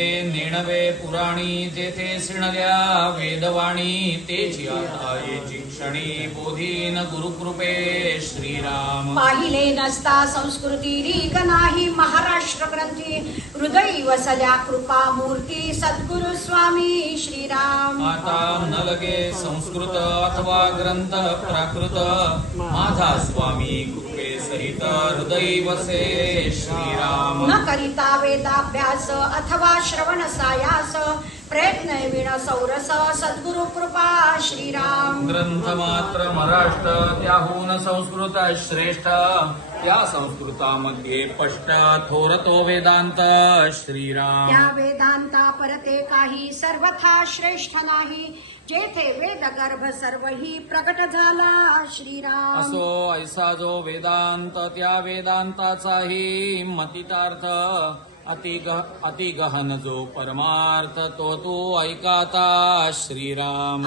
ऐसे नेणवे पुराणी जेथे सिणल्या वेदवाणी तेची आता येची क्षणी बोधीन गुरुकृपे श्रीराम पाहिले नसता संस्कृती रीग नाही महाराष्ट्र ग्रंथी हृदयी वसल्या कृपा मूर्ती सद्गुरु स्वामी श्रीराम आता न लगे संस्कृत अथवा ग्रंथ प्राकृत माझा स्वामी कृपे सहित हृदयी वसे श्रीराम न करिता वेदाभ्यास अथवा श्रवण सायास प्रयत्न विण सौरस सद्गुरु कृपा श्रीराम ग्रंथ मात्र महाराष्ट्र त्याहून संस्कृत श्रेष्ठ त्या संस्कृतामध्ये स्पष्ट थोरतो वेदांत श्रीराम त्या वेदांता परते काही सर्वथा श्रेष्ठ नाही जेथे वेद गर्भ सर्व ही प्रकट झाला श्रीराम असो ऐसा जो वेदांत त्या वेदांताचाही मतितार्थ अति गहन जो परमार्थ तो तू ऐकाता श्रीराम